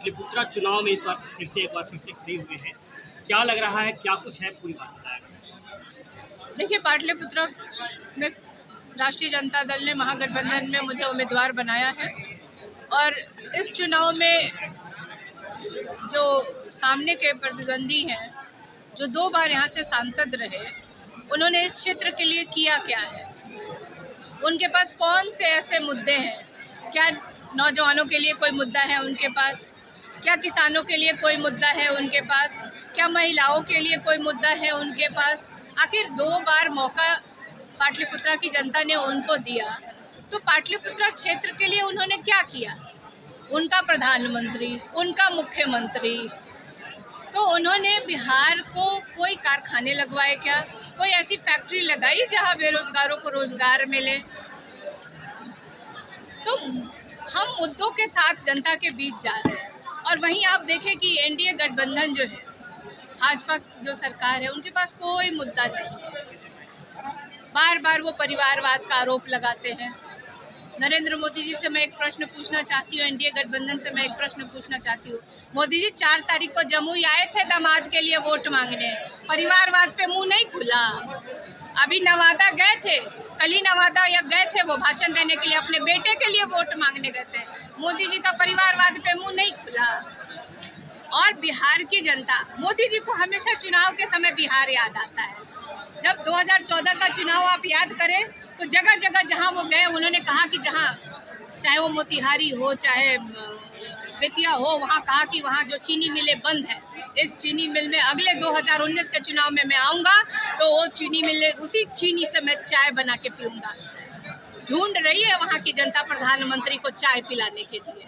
पाटलिपुत्रा चुनाव में इस बार फिर से खड़े हुए हैं, क्या लग रहा है, क्या कुछ है, पूरी बात बताएं। देखिए, पाटलिपुत्रा में राष्ट्रीय जनता दल ने महागठबंधन में मुझे उम्मीदवार बनाया है और इस चुनाव में जो सामने के प्रतिद्वंदी हैं, जो 2 बार यहाँ से सांसद रहे, उन्होंने इस क्षेत्र के लिए किया क्या है, उनके पास कौन से ऐसे मुद्दे हैं, क्या नौजवानों के लिए कोई मुद्दा है उनके पास, क्या किसानों के लिए कोई मुद्दा है उनके पास, क्या महिलाओं के लिए कोई मुद्दा है उनके पास। आखिर 2 बार मौका पाटलिपुत्रा की जनता ने उनको दिया, तो पाटलिपुत्रा क्षेत्र के लिए उन्होंने क्या किया। उनका प्रधानमंत्री, उनका मुख्यमंत्री, तो उन्होंने बिहार को कोई कारखाने लगवाए क्या, कोई ऐसी फैक्ट्री लगाई जहां बेरोजगारों को रोजगार मिले। तो हम मुद्दों के साथ जनता के बीच जा रहे हैं और वहीं आप देखें कि एनडीए गठबंधन जो है, भाजपा जो सरकार है, उनके पास कोई मुद्दा नहीं है। बार बार वो परिवारवाद का आरोप लगाते हैं। नरेंद्र मोदी जी से मैं एक प्रश्न पूछना चाहती हूँ, एनडीए गठबंधन से मैं एक प्रश्न पूछना चाहती हूँ। मोदी जी 4 तारीख को जमुई आए थे दामाद के लिए वोट मांगने, परिवारवाद पे मुंह नहीं खुला। अभी नवादा गए थे, कल ही नवादा या गए थे वो भाषण देने के लिए, अपने बेटे के लिए वोट मांगने गए थे। मोदी जी का परिवारवाद पे मुंह नहीं खुला। और बिहार की जनता, मोदी जी को हमेशा चुनाव के समय बिहार याद आता है। जब 2014 का चुनाव आप याद करें तो जगह जगह जहां वो गए, उन्होंने कहा कि जहां चाहे वो मोतिहारी हो चाहे बेतिया हो, वहां कहा कि वहां जो चीनी मिलें बंद है, इस चीनी मिल में अगले 2019 के चुनाव में मैं आऊंगा तो वो चीनी मिलें, उसी चीनी से मैं चाय बना के पीऊंगा। ढूंढ रही है वहां की जनता प्रधानमंत्री को चाय पिलाने के लिए।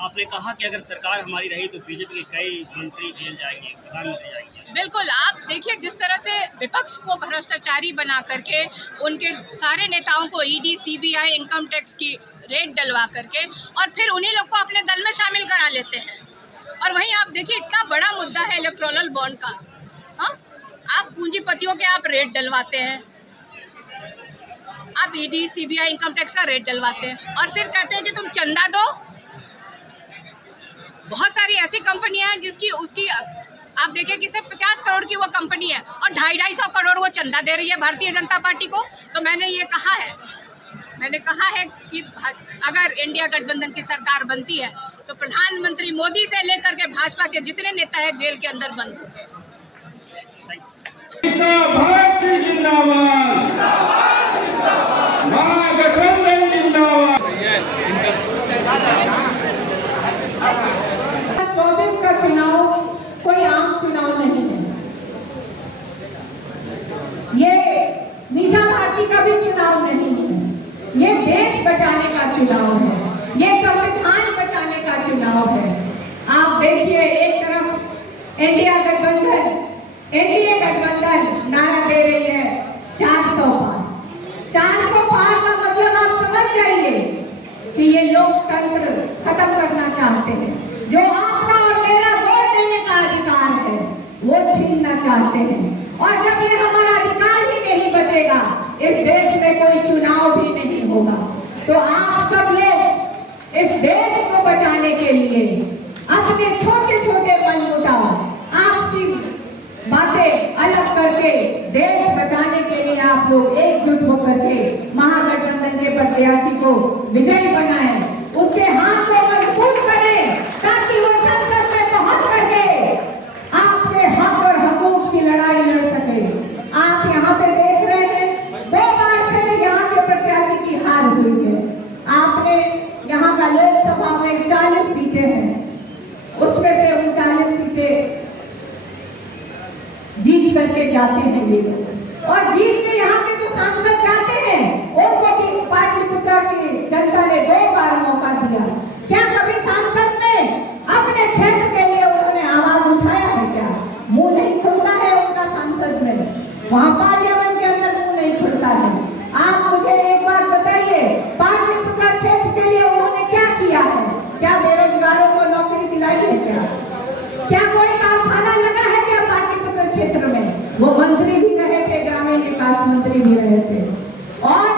आपने कहा कि अगर सरकार हमारी रही तो बीजेपी के कई मंत्री जेल जाएंगे, प्रधानमंत्री जाएंगे। बिल्कुल, आप देखिए जिस तरह से विपक्ष को भ्रष्टाचारी बना करके उनके सारे नेताओं को ईडी, सीबीआई, इनकम टैक्स की रेड डलवा करके और फिर उन्हीं लोग को अपने दल में शामिल करा लेते हैं। और वहीं आप देखिए इतना बड़ा मुद्दा है इलेक्टोरल बॉन्ड का, हाँ, आप पूंजीपतियों के आप रेड डलवाते हैं, आप ईडी, सीबीआई, इनकम टैक्स का रेड डलवाते हैं और फिर कहते हैं कि तुम चंदा दो। बहुत सारी ऐसी कंपनियां हैं जिसकी उसकी आप देखिए कि सिर्फ 50 करोड़ की वो कंपनी है और 250-250 करोड़ वो चंदा दे रही है भारतीय जनता पार्टी को। तो मैंने कहा है कि अगर इंडिया गठबंधन की सरकार बनती है तो प्रधानमंत्री मोदी से लेकर के भाजपा के जितने नेता हैं जेल के अंदर बंद होंगे। का चुनाव कोई आम चुनाव नहीं है, ये मीसा भारती का भी चुनाव नहीं है, ये देश बचाने का चुनाव है, ये संविधान बचाने का चुनाव है। आप देखिए एक तरफ एनडीए गठबंधन नारा दे रही है 400 पार का मतलब आप समझ जाइए कि ये लोकतंत्र खत्म करना चाहते हैं। जो आपका और मेरा वोट देने का अधिकार है वो छीनना चाहते हैं और जब ये हमारा अधिकार ही नहीं बचेगा, इस देश में कोई चुनाव भी नहीं होगा। तो आप सब लोग इस देश को बचाने के लिए अपने छोटे छोटे मनमुटाव, आपसी बातें अलग करके देश बचाने के लिए आप लोग एकजुट होकर के महागठबंधन के प्रत्याशी को विजयी बनाएं, उसके हाथ को मजबूत करें ताकि वो संसद में पहुंच करके आपके हक और हकूक की लड़ाई लड़ सके। आप यहाँ पे देख रहे हैं 2 बार से यहाँ के प्रत्याशी की हार हुई है। आपने यहाँ का लोकसभा में 40 सीटें हैं, उसमें से 39 सीटें जीत करके जाते हैं ये लोग और जीत के यहाँ के जो सांसद जाते हैं उनको भी पाटलिपुत्रा की जनता ने 2 बार मौका दिया। क्या कभी सांसद ने अपने क्षेत्र के लिए उन्होंने आवाज उठाया है? क्या मुंह नहीं खुलता है उनका सांसद में, वहां पार्लियामेंट के अंदर मुंह नहीं खुलता है। आप मुझे एक बात बताइए, पाटलिपुत्रा क्षेत्र के लिए उन्होंने क्या किया है? क्या बेरोजगारों को नौकरी दिलाई है? क्या कोई कारखाना लगा है क्या पाटलिपुत्रा क्षेत्र में? वो मंत्री भी रहे थे, ग्रामीण विकास मंत्री भी रहे थे। और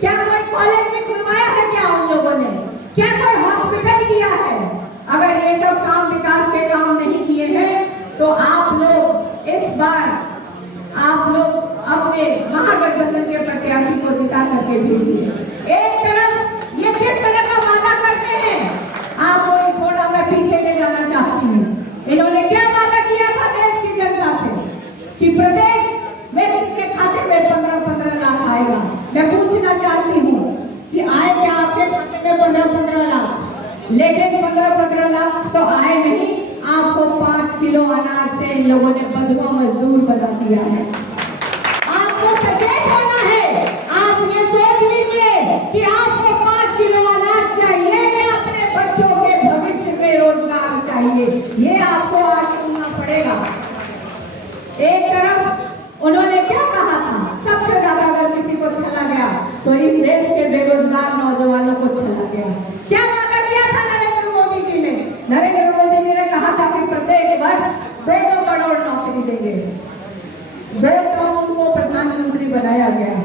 क्या कोई कॉलेज में खुलवाया है क्या उन लोगों ने? क्या कोई हॉस्पिटल दिया है? लेकिन 15-15 लाख तो आए नहीं, आपको 5 किलो अनाज से इन लोगों ने बंधुआ मजदूर बना दिया है। आपको सचेत होना है। आप ये सोच लीजिए कि आपको 5 किलो अनाज चाहिए या अपने बच्चों के भविष्य में रोजगार चाहिए, ये आपको आज चुनना पड़ेगा। एक तरफ उन्होंने क्या कहा था, सबसे ज्यादा अगर किसी को छला गया तो इस देश के बेरोजगार नौजवानों को छला गया। क्या वादा किया था नरेंद्र मोदी जी ने? नरेंद्र मोदी जी ने कहा था कि प्रत्येक वर्ष 2 करोड़ नौकरी देंगे। 2 करोड़ को प्रधानमंत्री बनाया गया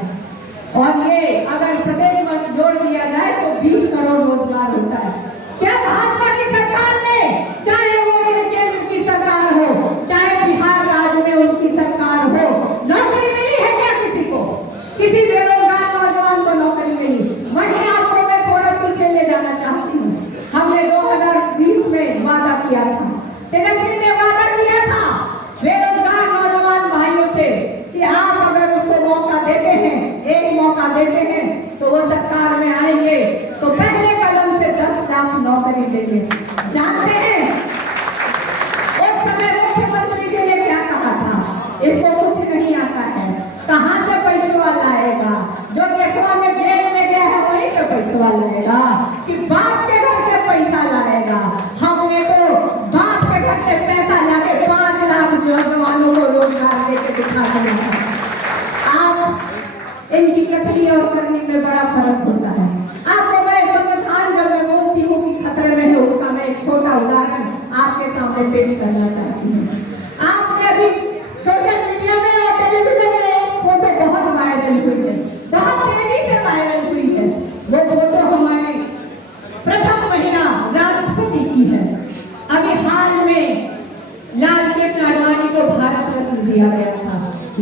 और ये अगर प्रत्येक वर्ष जोड़ दिया जाए तो 20 करोड़ रोजगार होता है। क्या भाजपा की सरकार ने, चाहे वो केंद्र की सरकार हो, चाहे बिहार राज्य में उनकी सरकार हो, नौकरी मिली है क्या किसी को? किसी बेरोजगार नौजवान को नौकरी मिली? वहीं आपको मैं थोड़ा पीछे ले जाना चाहती हूँ। हमने 2020 में वादा किया था, तेजस्वी ने वादा किया था बेरोजगार नौजवान भाइयों से कि आप अगर उसको मौका देते हैं, एक मौका देते हैं, तो वो सरकार में आएंगे तो पहले कदम से 10 लाख नौकरी देंगे। जानते हैं उस समय मुख्यमंत्री जी ने क्या कहा था? इसको कुछ नहीं आता है, कहां से पैसा लाएगा? जो केसवा में जेल में गया है वहीं से पैसा लाएगा कि बाप के घर से पैसा लाएगा? हमने तो बाप के घर से पैसा लाके 5 लाख नौजवानों को रोजगार देके दिखा दिया। आप इनकी कथनी और करनी में बड़ा फर्क होता है। आपको मैं संविधान जब मैं बोलती हूँ कि खतरे में है, उसका मैं एक छोटा उदाहरण आपके सामने पेश करना चाहती हूँ। आपने अभी सोशल मीडिया में और टेलीविजन में एक फोटो बहुत वायरल हुई है, बहुत तेजी से वायरल हुई है। वो फोटो हमारे प्रथम महिला राष्ट्रपति की है। अभी हाल में लाल कृष्ण आडवाणी को भारत रत्न दिया गया था।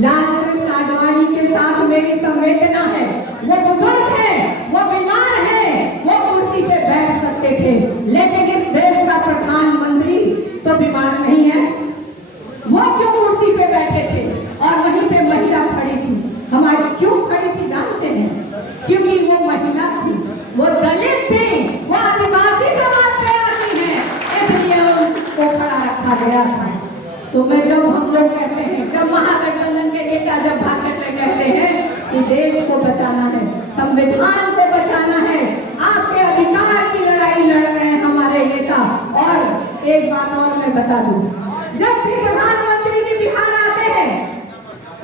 लाल कृष्ण आडवाणी के साथ मेरी संवेदना है। वो बुजुर्ग है, वो बीमार है, वो कुर्सी पे बैठ सकते थे, लेकिन इस देश का प्रधानमंत्री तो बीमार नहीं है। वो क्यों कुर्सी पे बैठे थे और वहीं पे महिला खड़ी थी? हमारी क्यों खड़ी थी जानते हैं? क्योंकि वो महिला थी, वो दलित थी, वो आदिवासी समाज से आती है, इसलिए उनको खड़ा रखा गया था। तो मैं जब हम लोग कहते हैं, जब महागठबंधन के नेता जब भाषण में कहते हैं कि देश को बचाना है, संविधान को बचाना है, आपके अधिकार की लड़ाई लड़ रहे हैं हमारे नेता। और एक बात और मैं बता दूं, जब भी प्रधानमंत्री जी बिहार आते हैं,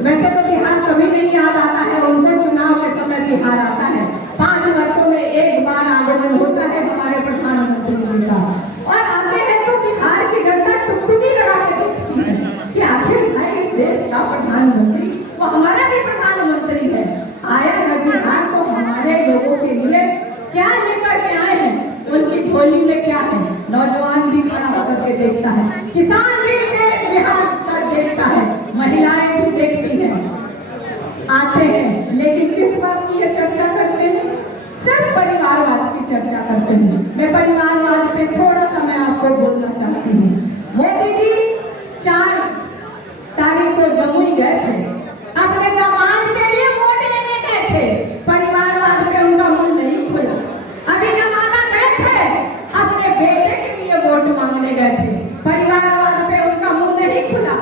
वैसे तो बिहार कभी नहीं याद आता है उनको, चुनाव के समय बिहार आता है, 5 वर्षों में एक बार आगमन होता है हमारे प्रधानमंत्री जी का। और आते हैं तो बिहार की जनता टुकटुकी लगा के देखती है कि आखिर भाई इस देश का प्रधानमंत्री, वो हमारा भी प्रधानमंत्री है, आया है बिहार तो हमारे लोगों के लिए क्या लेकर के आए हैं, उनकी झोली में क्या है? नौजवान भी खड़ा होकर के देखता है, किसान भी बिहार का देखता है, महिलाएं भी देखती हैं, आते हैं, लेकिन किस बात की ये चर्चा करते हैं? सिर्फ परिवारवाद की चर्चा करते हैं। मैं परिवारवाद पे थोड़ा सा मैं आपको बोलना चाहती हूँ। मोदी जी 4 तारीख को जमुई गए थे, अपने दामाद के लिए वोट लेने गए थे, परिवारवाद पे उनका मुंह नहीं खुला। अभी नवादा गए थे, अपने बेटे के लिए वोट मांगने गए थे, परिवारवाद पे उनका मुंह नहीं खुला।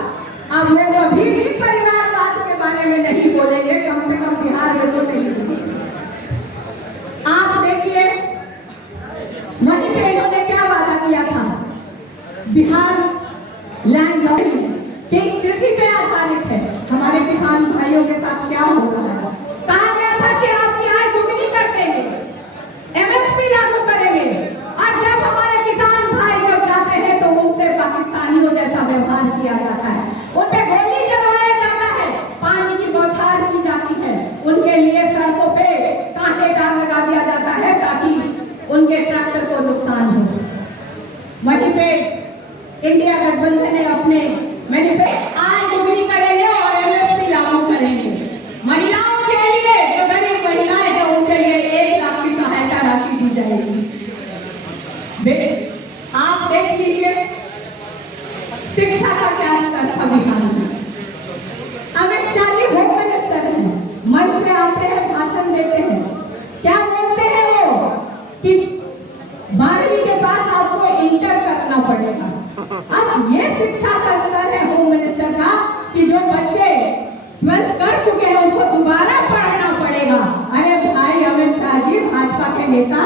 अब वो अभी भी परिवारवाद के बारे में नहीं बोलेंगे, कम से कम बिहार में तो नहीं। आप देखिए वहीं पे इन्होंने क्या वादा किया था? बिहार लैंड कि कृषि पे आधारित है। हमारे किसान भाइयों के साथ क्या हो रहा है? कहा गया था कि आपकी आय दुगनी कर देंगे, MSP लागू करेंगे, और जब हमारे किसान भाई जब जाते हैं तो उनसे पाकिस्तानियों जैसा व्यवहार किया जाता है, उन पे गोली चलाया जाता है, पानी की बौछार की जाती है, उनके लिए सड़कों पे कांटेदार लगा दिया जाता है ताकि उनके ट्रैक्टर को नुकसान हो। वहीं पे इंडिया गठबंधन ने अपने मैनिफेस्टो आय दुगनी करेंगे और MSP लागू करेंगे। महिलाओं के लिए, जो गरीब महिलाएं हैं उनके लिए 1 लाख की सहायता राशि दी जाएगी। आप देख लीजिए शिक्षा का क्या स्तर था बिहार में। अमित शाह जी होम मिनिस्टर हैं, मन से आते हैं, भाषण देते हैं, क्या बोलते हैं वो कि 12वीं के पास शिक्षा का स्तर है होम मिनिस्टर का कि जो बच्चे 12th कर चुके हैं उसको दोबारा पढ़ाना पड़ेगा। अरे भाई अमित शाह जी, भाजपा के नेता,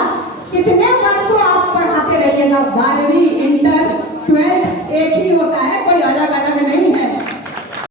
कितने वर्षों आप पढ़ाते रहिएगा? 12वीं, इंटर, 12th एक ही होता है, कोई अलग अलग नहीं है।